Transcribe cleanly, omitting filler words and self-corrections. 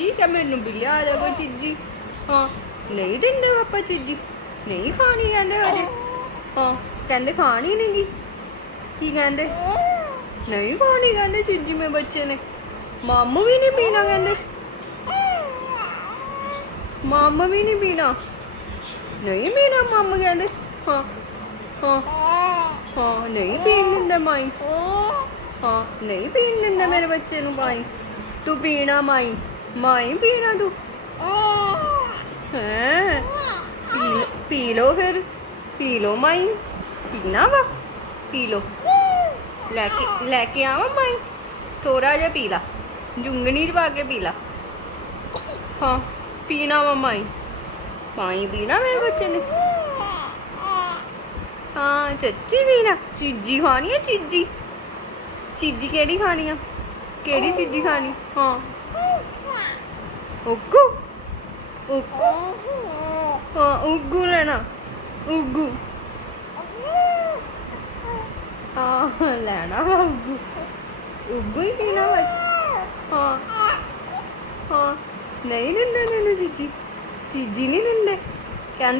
ठीक है मैनू भी लिया जा कोई चीजी। हाँ नहीं देंगे पापा चीजी नहीं खानी कहते अजे। हाँ कहते खानी नहीं गी की कहते नहीं खानी कहते चीजी में बच्चे ने। मामू भी नहीं पीना कहते मामा भी नहीं पीना नहीं पीना मामा कहते। हाँ हाँ हाँ नहीं पीन दिंदे माई। हाँ नहीं पीन दिंदे मेरे बच्चे नू माई। तू पीना माई माई पीना तू हैं पी लो फिर पी लो माई पीना वा पी लो लेके आवा माई थोड़ा जा पी ला जुंगनी च पा के पी ला। हाँ पीना वा माई माई पीना मेरे बच्चे ने। हाँ चच्ची पीना चीजी खानी है चीजी चीजी केड़ी खानी है केड़ी चीजी खानी। हाँ उग्गू उग्गू हाँ उग्गू लेना उग्गू हाँ लेना वा उग्गू उग्गू ही पीना बस। हाँ हाँ नहीं दिंदे मैनू चीजी चीजी नहीं दिंदे कहंदे